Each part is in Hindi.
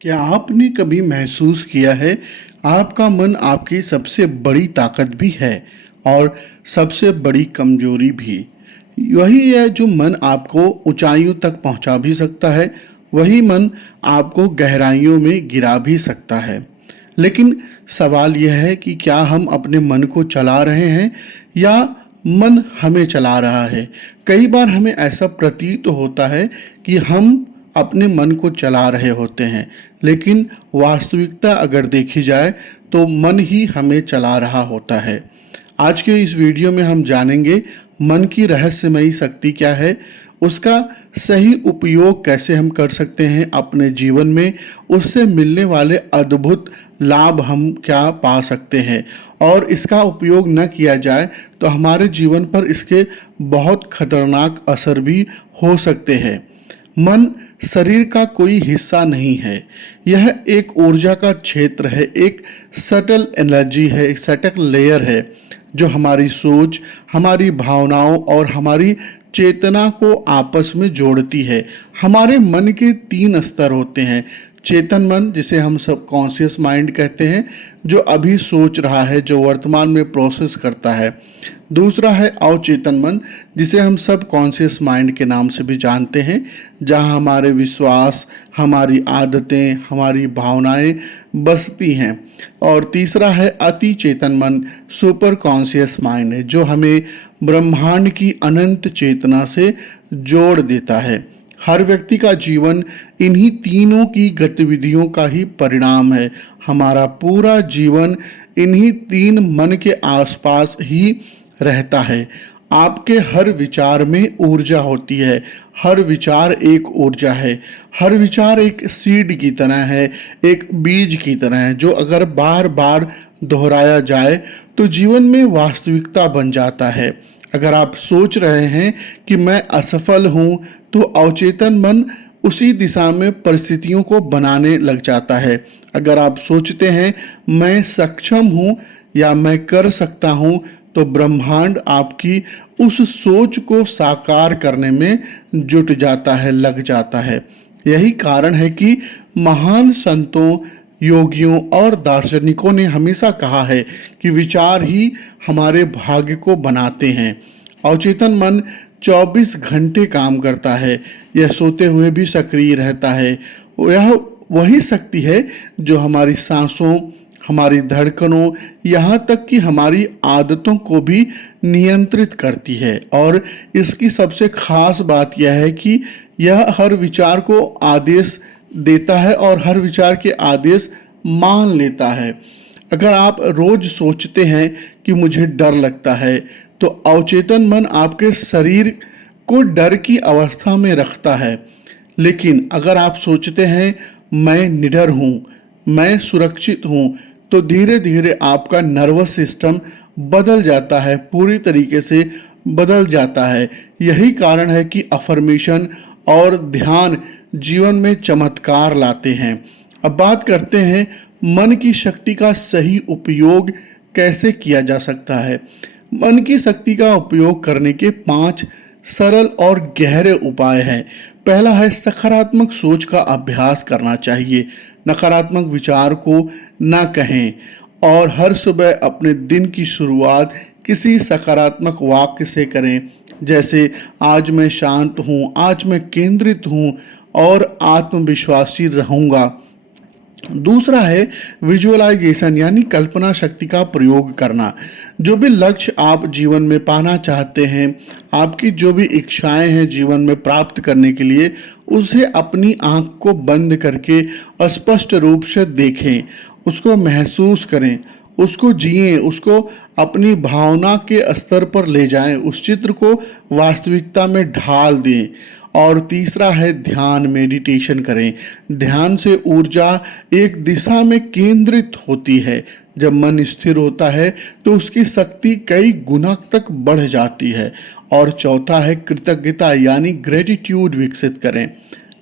क्या आपने कभी महसूस किया है आपका मन आपकी सबसे बड़ी ताकत भी है और सबसे बड़ी कमजोरी भी। वही है जो मन आपको ऊंचाइयों तक पहुंचा भी सकता है, वही मन आपको गहराइयों में गिरा भी सकता है। लेकिन सवाल यह है कि क्या हम अपने मन को चला रहे हैं या मन हमें चला रहा है। कई बार हमें ऐसा प्रतीत होता है कि हम अपने मन को चला रहे होते हैं, लेकिन वास्तविकता अगर देखी जाए तो मन ही हमें चला रहा होता है। आज के इस वीडियो में हम जानेंगे मन की रहस्यमयी शक्ति क्या है, उसका सही उपयोग कैसे हम कर सकते हैं अपने जीवन में, उससे मिलने वाले अद्भुत लाभ हम क्या पा सकते हैं और इसका उपयोग न किया जाए तो हमारे जीवन पर इसके बहुत खतरनाक असर भी हो सकते हैं। मन शरीर का कोई हिस्सा नहीं है, यह एक ऊर्जा का क्षेत्र है, एक सटल एनर्जी है, एक सटल लेयर है जो हमारी सोच, हमारी भावनाओं और हमारी चेतना को आपस में जोड़ती है। हमारे मन के 3 स्तर होते हैं। चेतन मन, जिसे हम सब कॉन्शियस माइंड कहते हैं, जो अभी सोच रहा है, जो वर्तमान में प्रोसेस करता है। दूसरा है अवचेतन मन, जिसे हम सब कॉन्शियस माइंड के नाम से भी जानते हैं, जहाँ हमारे विश्वास, हमारी आदतें, हमारी भावनाएं बसती हैं। और तीसरा है अति चेतन मन, सुपर कॉन्शियस माइंड है, जो हमें ब्रह्मांड की अनंत चेतना से जोड़ देता है। हर व्यक्ति का जीवन इन्हीं तीनों की गतिविधियों का ही परिणाम है। हमारा पूरा जीवन इन्हीं 3 मन के आसपास ही रहता है। आपके हर विचार में ऊर्जा होती है, हर विचार एक ऊर्जा है, हर विचार एक सीड की तरह है, एक बीज की तरह है, जो अगर बार बार दोहराया जाए तो जीवन में वास्तविकता बन जाता है। अगर आप सोच रहे हैं कि मैं असफल हूँ, तो अवचेतन मन उसी दिशा में परिस्थितियों को बनाने लग जाता है। अगर आप सोचते हैं मैं सक्षम हूँ या मैं कर सकता हूँ, तो ब्रह्मांड आपकी उस सोच को साकार करने में जुट जाता है, लग जाता है। यही कारण है कि महान संतों, योगियों और दार्शनिकों ने हमेशा कहा है कि विचार ही हमारे भाग्य को बनाते हैं। अवचेतन मन 24 घंटे काम करता है, यह सोते हुए भी सक्रिय रहता है। यह वही शक्ति है जो हमारी सांसों, हमारी धड़कनों, यहाँ तक कि हमारी आदतों को भी नियंत्रित करती है। और इसकी सबसे खास बात यह है कि यह हर विचार को आदेश देता है और हर विचार के आदेश मान लेता है। अगर आप रोज सोचते हैं कि मुझे डर लगता है, तो अवचेतन मन आपके शरीर को डर की अवस्था में रखता है। लेकिन अगर आप सोचते हैं मैं निडर हूँ, मैं सुरक्षित हूँ, तो धीरे धीरे आपका नर्वस सिस्टम बदल जाता है, पूरी तरीके से बदल जाता है। यही कारण है कि अफर्मेशन और ध्यान जीवन में चमत्कार लाते हैं। अब बात करते हैं मन की शक्ति का सही उपयोग कैसे किया जा सकता है। मन की शक्ति का उपयोग करने के 5 सरल और गहरे उपाय हैं। पहला है सकारात्मक सोच का अभ्यास करना चाहिए। नकारात्मक विचार को ना कहें और हर सुबह अपने दिन की शुरुआत किसी सकारात्मक वाक्य से करें, जैसे आज मैं शांत हूँ, आज मैं केंद्रित हूँ और आत्मविश्वासी रहूँगा। दूसरा है विजुअलाइजेशन, यानी कल्पना शक्ति का प्रयोग करना। जो भी लक्ष्य आप जीवन में पाना चाहते हैं, आपकी जो भी इच्छाएं हैं जीवन में प्राप्त करने के लिए, उसे अपनी आंख को बंद करके स्पष्ट रूप से देखें, उसको महसूस करें, उसको जिएं, उसको अपनी भावना के स्तर पर ले जाएं, उस चित्र को वास्तविकता में ढाल दें। और तीसरा है ध्यान, मेडिटेशन करें। ध्यान से ऊर्जा एक दिशा में केंद्रित होती है। जब मन स्थिर होता है तो उसकी शक्ति कई गुना तक बढ़ जाती है। और चौथा है कृतज्ञता, यानी ग्रेटिट्यूड विकसित करें।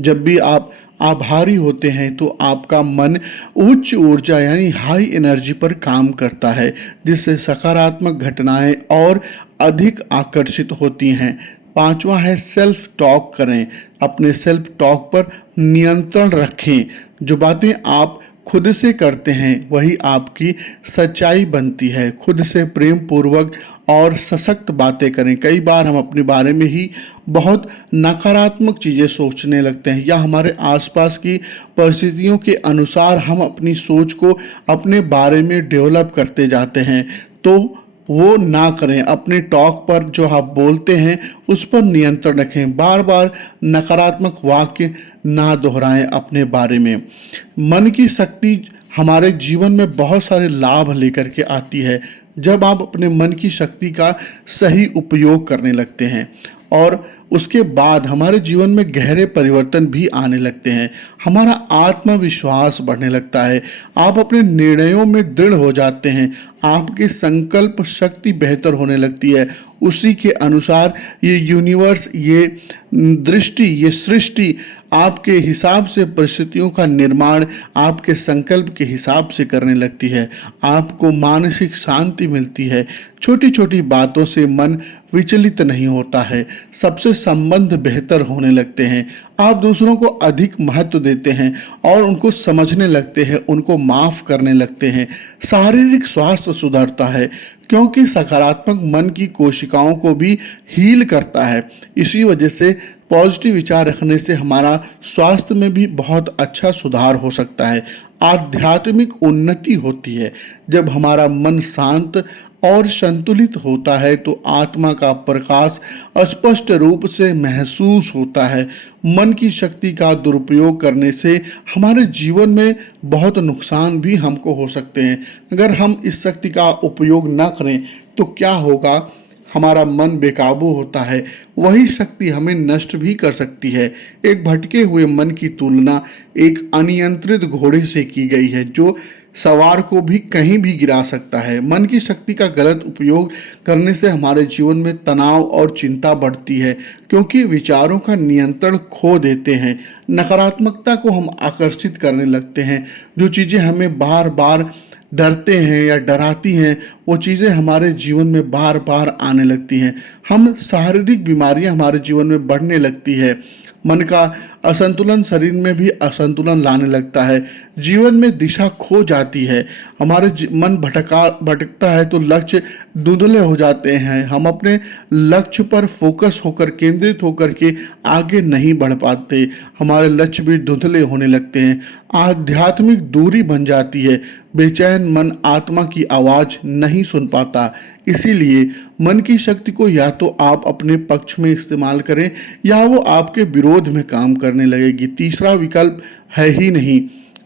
जब भी आप आभारी होते हैं तो आपका मन उच्च ऊर्जा यानी हाई एनर्जी पर काम करता है, जिससे सकारात्मक घटनाएं और अधिक आकर्षित होती हैं। पांचवा है सेल्फ टॉक करें, अपने सेल्फ टॉक पर नियंत्रण रखें। जो बातें आप खुद से करते हैं वही आपकी सच्चाई बनती है। खुद से प्रेम पूर्वक और सशक्त बातें करें। कई बार हम अपने बारे में ही बहुत नकारात्मक चीज़ें सोचने लगते हैं, या हमारे आसपास की परिस्थितियों के अनुसार हम अपनी सोच को अपने बारे में डेवलप करते जाते हैं। तो वो ना करें। अपने टॉक पर जो आप बोलते हैं उस पर नियंत्रण रखें। बार बार नकारात्मक वाक्य ना दोहराएं अपने बारे में। मन की शक्ति हमारे जीवन में बहुत सारे लाभ लेकर के आती है जब आप अपने मन की शक्ति का सही उपयोग करने लगते हैं, और उसके बाद हमारे जीवन में गहरे परिवर्तन भी आने लगते हैं। हमारा आत्मविश्वास बढ़ने लगता है। आप अपने निर्णयों में दृढ़ हो जाते हैं। आपकी संकल्प शक्ति बेहतर होने लगती है। उसी के अनुसार ये यूनिवर्स, ये दृष्टि, ये सृष्टि आपके हिसाब से परिस्थितियों का निर्माण आपके संकल्प के हिसाब से करने लगती है। आपको मानसिक शांति मिलती है। छोटी छोटी बातों से मन विचलित नहीं होता है। सबसे संबंध बेहतर होने लगते हैं। आप दूसरों को अधिक महत्व देते हैं और उनको समझने लगते हैं, उनको माफ करने लगते हैं। शारीरिक स्वास्थ्य सुधरता है क्योंकि सकारात्मक मन की कोशिकाओं को भी हील करता है। इसी वजह से पॉजिटिव विचार रखने से हमारा स्वास्थ्य में भी बहुत अच्छा सुधार हो सकता है। आध्यात्मिक उन्नति होती है। जब हमारा मन शांत और संतुलित होता है तो आत्मा का प्रकाश स्पष्ट रूप से महसूस होता है। मन की शक्ति का दुरुपयोग करने से हमारे जीवन में बहुत नुकसान भी हमको हो सकते हैं। अगर हम इस शक्ति का उपयोग न करें तो क्या होगा? हमारा मन बेकाबू होता है। वही शक्ति हमें नष्ट भी कर सकती है। एक भटके हुए मन की तुलना एक अनियंत्रित घोड़े से की गई है जो सवार को भी कहीं भी गिरा सकता है। मन की शक्ति का गलत उपयोग करने से हमारे जीवन में तनाव और चिंता बढ़ती है क्योंकि विचारों का नियंत्रण खो देते हैं। नकारात्मकता को हम आकर्षित करने लगते हैं। जो चीज़ें हमें बार बार डरते हैं या डराती हैं वो चीज़ें हमारे जीवन में बार बार आने लगती हैं। हम शारीरिक बीमारियां हमारे जीवन में बढ़ने लगती है। मन का असंतुलन शरीर में भी असंतुलन लाने लगता है। जीवन में दिशा खो जाती है। मन भटकता है तो लक्ष्य धुंधले हो जाते हैं। हम अपने लक्ष्य पर फोकस होकर, केंद्रित होकर के आगे नहीं बढ़ पाते। हमारे लक्ष्य भी धुंधले होने लगते हैं। आध्यात्मिक दूरी बन जाती है। बेचैन मन आत्मा की आवाज नहीं सुन पाता। इसीलिए मन की शक्ति को या तो आप अपने पक्ष में इस्तेमाल करें या वो आपके विरोध में काम करने लगेगी। तीसरा विकल्प है ही नहीं।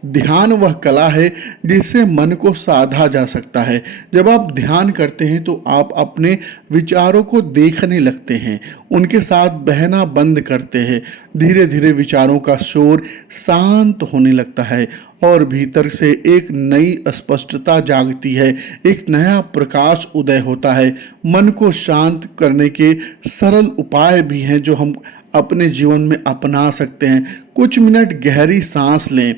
ध्यान वह कला है जिससे मन को साधा जा सकता है। जब आप ध्यान करते हैं तो आप अपने विचारों को देखने लगते हैं, उनके साथ बहना बंद करते हैं। धीरे धीरे विचारों का शोर शांत होने लगता है और भीतर से एक नई स्पष्टता जागती है। एक नया प्रकाश उदय होता है। मन को शांत करने के सरल उपाय भी हैं जो हम अपने जीवन में अपना सकते हैं। कुछ मिनट गहरी सांस लें।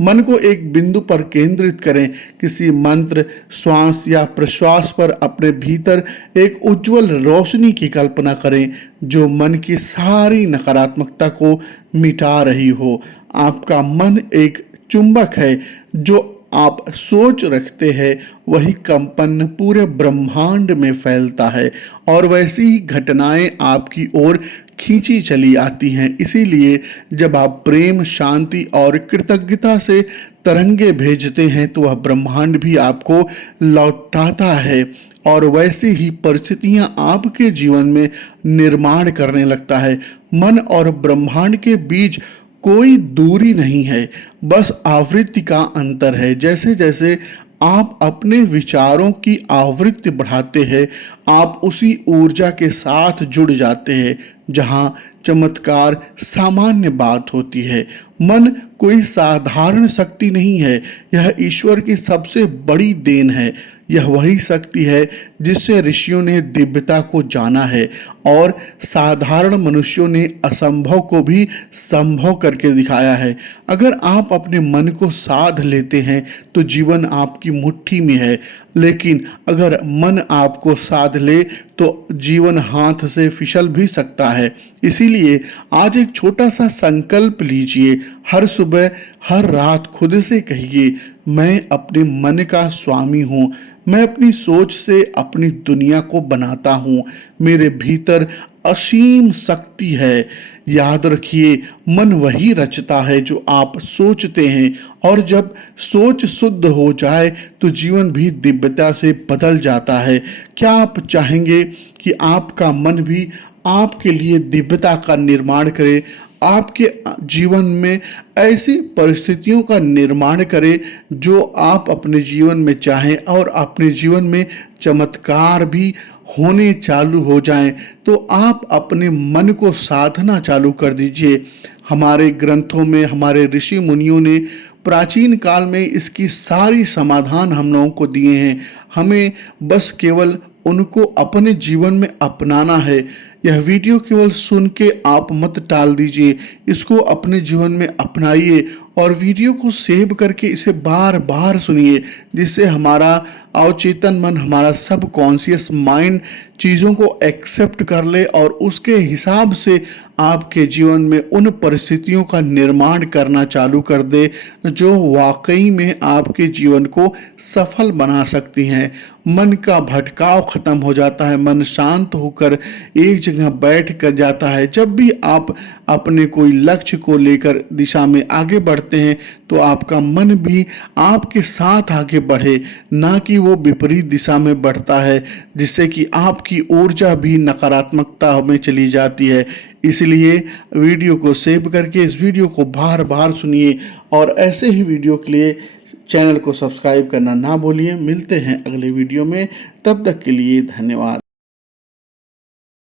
मन को एक बिंदु पर केंद्रित करें। किसी मंत्र, श्वास या प्रश्वास पर अपने भीतर एक उज्जवल रोशनी की कल्पना करें जो मन की सारी नकारात्मकता को मिटा रही हो। आपका मन एक चुंबक है। जो आप सोच रखते हैं वही कंपन पूरे ब्रह्मांड में फैलता है और वैसी ही घटनाएं आपकी ओर खींची चली आती हैं। इसीलिए जब आप प्रेम, शांति और कृतज्ञता से तरंगे भेजते हैं तो वह ब्रह्मांड भी आपको लौटाता है और वैसी ही परिस्थितियां आपके जीवन में निर्माण करने लगता है। मन और ब्रह्मांड के बीच कोई दूरी नहीं है, बस आवृत्ति का अंतर है। जैसे जैसे आप अपने विचारों की आवृत्ति बढ़ाते हैं आप उसी ऊर्जा के साथ जुड़ जाते हैं जहां चमत्कार सामान्य बात होती है। मन कोई साधारण शक्ति नहीं है, यह ईश्वर की सबसे बड़ी देन है। यह वही शक्ति है जिससे ऋषियों ने दिव्यता को जाना है और साधारण मनुष्यों ने असंभव को भी संभव करके दिखाया है। अगर आप अपने मन को साध लेते हैं तो जीवन आपकी मुट्ठी में है। लेकिन अगर मन आपको साध ले तो जीवन हाथ से फिसल भी सकता है। इसीलिए आज एक छोटा सा संकल्प लीजिए। हर सुबह, हर रात खुद से कहिए, मैं अपने मन का स्वामी हूँ। मैं अपनी सोच से अपनी दुनिया को बनाता हूँ। मेरे भीतर असीम शक्ति है। याद रखिए, मन वही रचता है जो आप सोचते हैं, और जब सोच शुद्ध हो जाए तो जीवन भी दिव्यता से बदल जाता है। क्या आप चाहेंगे कि आपका मन भी आपके लिए दिव्यता का निर्माण करे, आपके जीवन में ऐसी परिस्थितियों का निर्माण करे जो आप अपने जीवन में चाहें, और अपने जीवन में चमत्कार भी होने चालू हो जाएं? तो आप अपने मन को साधना चालू कर दीजिए। हमारे ग्रंथों में हमारे ऋषि मुनियों ने प्राचीन काल में इसकी सारी समाधान हम लोगों को दिए हैं। हमें बस केवल उनको अपने जीवन में अपनाना है। यह वीडियो केवल सुन के आप मत टाल दीजिए, इसको अपने जीवन में अपनाइए और वीडियो को सेव करके इसे बार बार सुनिए, जिससे हमारा अवचेतन मन, हमारा सब कॉन्शियस माइंड चीज़ों को एक्सेप्ट कर ले और उसके हिसाब से आपके जीवन में उन परिस्थितियों का निर्माण करना चालू कर दे जो वाकई में आपके जीवन को सफल बना सकती हैं। मन का भटकाव खत्म हो जाता है, मन शांत होकर एक जगह बैठ कर जाता है। जब भी आप अपने कोई लक्ष्य को लेकर दिशा में आगे बढ़ते हैं तो आपका मन भी आपके साथ आगे बढ़े, ना कि वो विपरीत दिशा में बढ़ता है, जिससे कि आपकी ऊर्जा भी नकारात्मकता में चली जाती है। इसलिए वीडियो को सेव करके इस वीडियो को बार बार सुनिए, और ऐसे ही वीडियो के लिए चैनल को सब्सक्राइब करना ना भूलिए। मिलते हैं अगले वीडियो में, तब तक के लिए धन्यवाद।